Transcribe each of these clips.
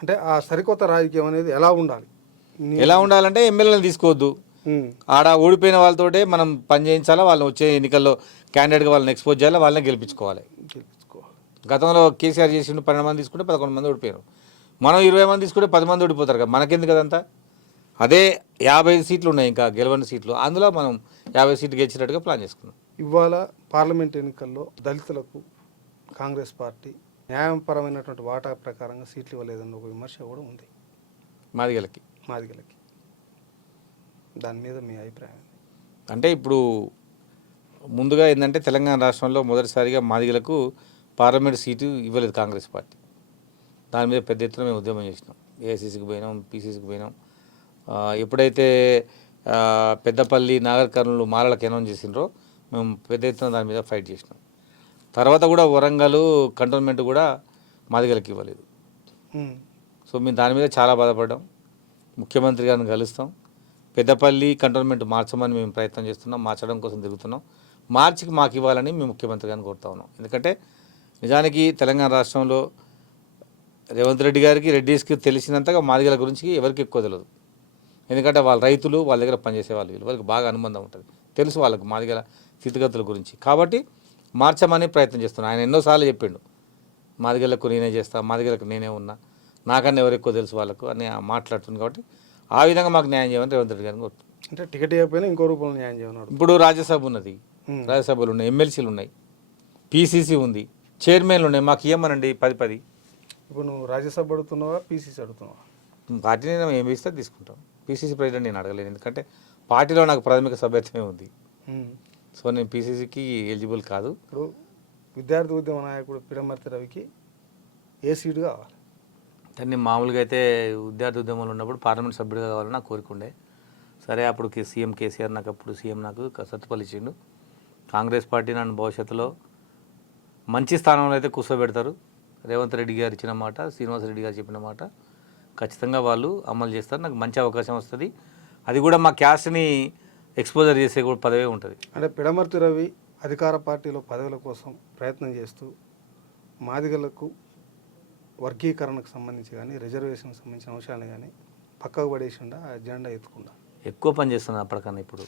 అంటే ఆ సరికొత్త రాజకీయం అనేది ఎలా ఉండాలి? ఎలా ఉండాలంటే ఎమ్మెల్యేలను తీసుకోవద్దు, ఆడ ఓడిపోయిన వాళ్ళతోటే మనం పని చేయించాలా, వాళ్ళని వచ్చే ఎన్నికల్లో క్యాండిడేట్గా వాళ్ళని ఎక్స్పోజ్ చేయాలి, వాళ్ళని గెలిపించుకోవాలి. గతంలో కేసీఆర్ చేసిండు 12 మంది తీసుకుంటే 11 మంది ఓడిపోయారు. మనం 20 మంది తీసుకుంటే 10 మంది ఓడిపోతారు కదా, మనకెందుకు కదంతా. అదే 55 సీట్లు ఉన్నాయి ఇంకా గెలవని సీట్లు, అందులో మనం 50 సీట్లు గెలిచినట్టుగా ప్లాన్ చేసుకున్నాం. ఇవాళ పార్లమెంట్ ఎన్నికల్లో దళితులకు కాంగ్రెస్ పార్టీ న్యాయపరమైనటువంటి వాటా ప్రకారంగా సీట్లు ఇవ్వలేదన్న ఒక విమర్శ కూడా ఉంది మాదిగలకి. దాని మీద మీ అభిప్రాయం? అంటే ఇప్పుడు ముందుగా ఏంటంటే తెలంగాణ రాష్ట్రంలో మొదటిసారిగా మాదిగలకు పార్లమెంట్ సీటు ఇవ్వలేదు కాంగ్రెస్ పార్టీ. దాని మీద పెద్ద ఎత్తున మేము ఉద్యమం చేసినాం. ఏఐసీసీకి పోయినాం, పీసీసీకి పోయినాం. ఎప్పుడైతే పెద్దపల్లి, నాగర్ కర్నూలు, మాలలకు అనౌన్స్ చేసినారో మేము పెద్ద ఎత్తున దాని మీద ఫైట్ చేసినాం. తర్వాత కూడా వరంగల్ కంటోన్మెంట్ కూడా మాదిగలకు ఇవ్వలేదు. సో మేము దాని మీద చాలా బాధపడ్డాం. ముఖ్యమంత్రి గారిని కలుస్తాం, పెద్దపల్లి కంటోన్మెంట్ మార్చమని మేము ప్రయత్నం చేస్తున్నాం, మార్చడం కోసం తిరుగుతున్నాం. మార్చికి మాకు ఇవ్వాలని మేము ముఖ్యమంత్రి గారిని కోరుతా ఉన్నాం. ఎందుకంటే నిజానికి తెలంగాణ రాష్ట్రంలో రేవంత్ రెడ్డి గారికి, రెడ్డిస్కి తెలిసినంతగా మాదిగల గురించి ఎవరికి ఎక్కువ తెలియదు. ఎందుకంటే వాళ్ళ రైతులు, వాళ్ళ దగ్గర పనిచేసే వాళ్ళు, వాళ్ళకి బాగా అనుబంధం ఉంటుంది, తెలుసు వాళ్ళకు మాదిగల స్థితిగతుల గురించి. కాబట్టి మార్చమని ప్రయత్నం చేస్తున్నాను. ఆయన ఎన్నోసార్లు చెప్పిండు, మాదిగలకు నేనే చేస్తా, మాదిగలకు నేనే ఉన్నా, నాకన్నా ఎవరు ఎక్కువ తెలుసు వాళ్ళకు అని మాట్లాడుతుంది. కాబట్టి ఆ విధంగా మాకు న్యాయం చేయమని రేవంత్ రెడ్డి గారిని కోరుతుంది. అంటే టికెట్ ఇవ్వకపోయినా ఇంకో రూపంలో న్యాయం చేయమన్నాడు. ఇప్పుడు రాజ్యసభ ఉన్నది, రాజ్యసభలు ఉన్నాయి, ఎమ్మెల్సీలు ఉన్నాయి, పీసీసీ ఉంది, చైర్మన్లు ఉన్నాయి. మాకు ఇవ్వమనండి 10. ఇప్పుడు నువ్వు రాజ్యసభ అడుగుతున్నావా, పీసీసీ అడుగుతున్నావా? పార్టీని ఏమి ఇస్తే తీసుకుంటాం. పీసీసీ ప్రెసిడెంట్ నేను అడగలేను, ఎందుకంటే పార్టీలో నాకు ప్రాథమిక సభ్యత్వమే ఉంది. సో నేను పీసీసీకి ఎలిజిబుల్ కాదు. ఇప్పుడు విద్యార్థి ఉద్యమ నాయకుడు పిడమర్తి రవికి ఏ సీటు కావాలి? కానీ మామూలుగా అయితే విద్యార్థి ఉద్యమంలో ఉన్నప్పుడు పార్లమెంట్ సభ్యుడిగా కావాలని నాకు కోరిక ఉండే. సరే, అప్పుడు సీఎం కేసీఆర్ నాకు అప్పుడు సీఎం నాకు సత్తుపల్లి ఇచ్చిండు. కాంగ్రెస్ పార్టీ నన్ను భవిష్యత్తులో మంచి స్థానంలో అయితే కూర్చోబెడతారు. రేవంత్ రెడ్డి గారు ఇచ్చిన మాట, శ్రీనివాస్ రెడ్డి గారు చెప్పిన మాట ఖచ్చితంగా వాళ్ళు అమలు చేస్తారు. నాకు మంచి అవకాశం వస్తుంది. అది కూడా మా క్యాస్ట్ని ఎక్స్పోజర్ చేసే కూడా పదవే ఉంటుంది. అంటే పిడమర్తి రవి అధికార పార్టీలో పదవుల కోసం ప్రయత్నం చేస్తూ మాదిగలకు వర్గీకరణకు సంబంధించి కానీ, రిజర్వేషన్కి సంబంధించిన అంశాలను కానీ పక్కకు పడేసిండా, అజెండా ఎత్తుకుండా ఎక్కువ పని చేస్తున్నారు అప్పటికన్నా. ఇప్పుడు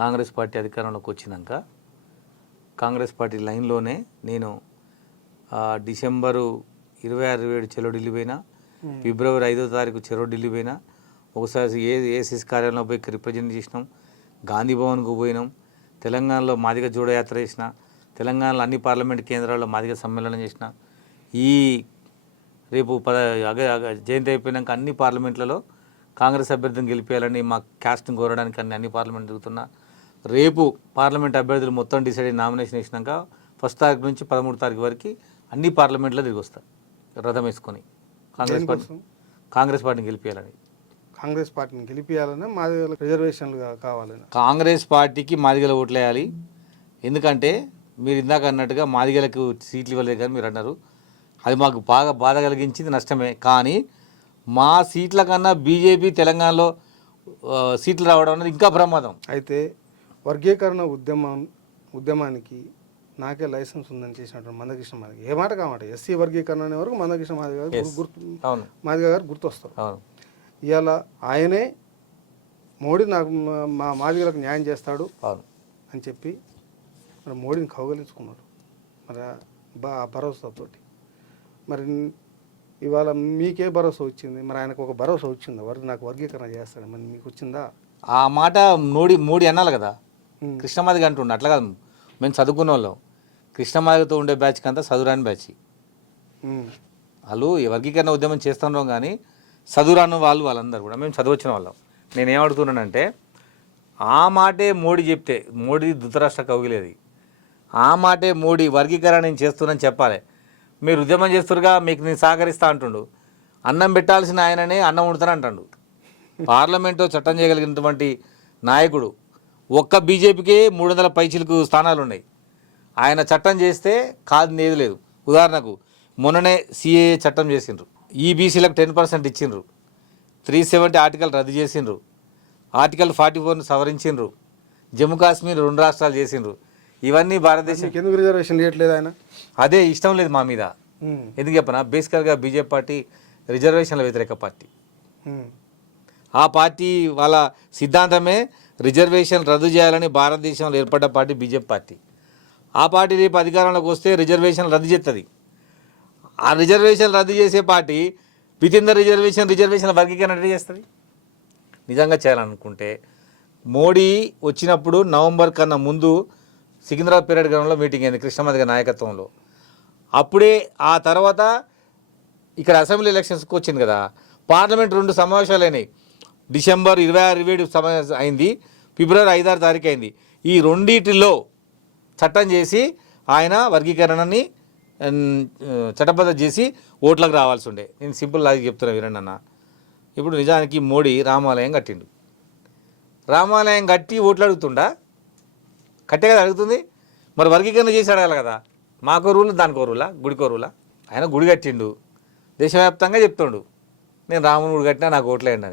కాంగ్రెస్ పార్టీ అధికారంలోకి వచ్చినాక కాంగ్రెస్ పార్టీ లైన్లోనే నేను డిసెంబరు 26-27 చెరో ఢిల్లీ పోయినా, ఫిబ్రవరి 5వ తారీఖు చెరో ఢిల్లీ పోయినా, ఒకసారి ఏఐసిసి కార్యాలయంలో పోయి రిప్రజెంట్ చేసినాం, గాంధీ భవన్కు పోయినాం, తెలంగాణలో మాదిగ జోడయాత్ర చేసిన, తెలంగాణలో అన్ని పార్లమెంట్ కేంద్రాల్లో మాదిగ సమ్మేళనం చేసిన, ఈ రేపు జయంతి అయిపోయినాక అన్ని పార్లమెంట్లలో కాంగ్రెస్ అభ్యర్థిని గెలిపేయాలని మా క్యాస్ట్ని కోరడానికి అన్ని పార్లమెంట్ తిరుగుతున్నా. రేపు పార్లమెంట్ అభ్యర్థులు మొత్తం డిసైడ్ అయ్యి నామినేషన్ వేసినాక 1వ తారీఖు నుంచి 13వ తారీఖు వరకు అన్ని పార్లమెంట్లో తిరిగి వస్తారు రథం వేసుకొని. కాంగ్రెస్ పార్టీని గెలిపేయాలని, మాదిగల రిజర్వేషన్లు కావాలని కాంగ్రెస్ పార్టీకి మాదిగల ఓట్లు వేయాలి. ఎందుకంటే మీరు ఇందాక అన్నట్టుగా మాదిగలకు సీట్లు ఇవ్వలేదు కానీ మీరు అన్నారు, అది మాకు బాగా బాధ కలిగించింది, నష్టమే. కానీ మా సీట్ల కన్నా బీజేపీ తెలంగాణలో సీట్లు రావడం అనేది ఇంకా ప్రమాదం. అయితే వర్గీకరణ ఉద్యమానికి నాకే లైసెన్స్ ఉందని చేసినట్టు మందకృష్ణ మాదిగ ఏ మాట కామాట ఎస్సీ వర్గీకరణ అనే వరకు మందకృష్ణ మాదిగ గారు గుర్తొస్తారు. ఇవాళ ఆయనే మోడీ నాకు మా మాదిగలకు న్యాయం చేస్తాడు అని చెప్పి మరి మోడీని కౌగలించుకున్నాడు మరి ఆ భరోసాతోటి. మరి ఇవాళ మీకే భరోసా వచ్చింది? మరి ఆయనకు ఒక భరోసా వచ్చిందా, నాకు వర్గీకరణ చేస్తాడు, మరి మీకు వచ్చిందా? ఆ మాట మోడీ అనాలి కదా. కృష్ణమాదిగ అంటుండే, అట్లా కాదు. మేము చదువుకున్న వాళ్ళం, కృష్ణమాదిగతో ఉండే బ్యాచ్కి అంతా చదువురాని బ్యాచ్. వాళ్ళు వర్గీకరణ ఉద్యమం చేస్తున్నాం కానీ చదువురాను వాళ్ళందరూ కూడా మేము చదువు వచ్చిన వాళ్ళం. నేనేమడుగుతున్నానంటే ఆ మాటే మోడీ చెప్తే, మోడీ ధృతరాష్ట్ర కౌగిలేది, ఆ మాటే మోడీ వర్గీకరణ నేను చేస్తున్నాను చెప్పాలి. మీరు ఉద్యమం చేస్తురుగా, మీకు నేను సహకరిస్తా అంటుండు. అన్నం పెట్టాల్సిన ఆయననే అన్నం వండుతాను అంటాడు. పార్లమెంట్లో చట్టం చేయగలిగినటువంటి నాయకుడు. ఒక్క బీజేపీకే 300 పైచిలకు స్థానాలు ఉన్నాయి. ఆయన చట్టం చేస్తే కాదు ఏది లేదు. ఉదాహరణకు మొన్ననే సిఏఏ చట్టం చేసిండ్రు, ఈబీసీలకు 10% ఇచ్చిండ్రు, 370 ఆర్టికల్ రద్దు చేసిండ్రు, ఆర్టికల్ 44ను సవరించిండ్రు, జమ్మూ కాశ్మీర్ 2 రాష్ట్రాలు చేసిండ్రు. ఇవన్నీ భారతదేశం ఎందుకు రిజర్వేషన్ చేయట్లేదు ఆయన? అదే ఇష్టం లేదు మా మీద. ఎందుకు చెప్పనా, బేసికల్గా బీజేపీ పార్టీ రిజర్వేషన్ల వ్యతిరేక పార్టీ. ఉమ్. ఆ పార్టీ వాళ్ళ సిద్ధాంతమే రిజర్వేషన్ రద్దు చేయాలని భారతదేశంలో ఏర్పడ్డ పార్టీ బీజేపీ పార్టీ. ఆ పార్టీ రేపు అధికారంలోకి వస్తే రిజర్వేషన్ రద్దు చేస్తుంది. ఆ రిజర్వేషన్ రద్దు చేసే party with in the reservation వర్గీకరణ ఎట్లా చేస్తుంది? నిజంగా చేయాలనుకుంటే మోడీ వచ్చినప్పుడు నవంబర్ కన్నా ముందు సికింద్రాబాద్ పీరియడ్ గ్రౌండ్లో మీటింగ్ అయింది కృష్ణమతి గారి నాయకత్వంలో. అప్పుడే ఆ తర్వాత ఇక్కడ అసెంబ్లీ ఎలక్షన్స్కి వచ్చింది కదా, పార్లమెంట్ 2 సమావేశాలు అయినాయి. డిసెంబర్ 26-27 సమావేశం అయింది, ఫిబ్రవరి 5-6 తారీఖు అయింది. ఈ రెండిటిలో చట్టం చేసి ఆయన వర్గీకరణని చట్టబద్ధత చేసి ఓట్లకు రావాల్సి ఉండే. నేను సింపుల్ లాజిక్ చెప్తున్నా వినండి అన్న. ఇప్పుడు నిజానికి మోడీ రామాలయం కట్టిండు. రామాలయం కట్టి ఓట్లు అడుగుతుండా? కట్టే కదా అడుగుతుంది. మరి వర్గీకరణ చేసి అడగాలి కదా. మాకో రూల్ దానికో రూలా, గుడికో రూలా? ఆయన గుడి కట్టిండు, దేశవ్యాప్తంగా చెప్తుండు నేను రాముని గుడి కట్టినా నాకు ఓట్లేయండి అని.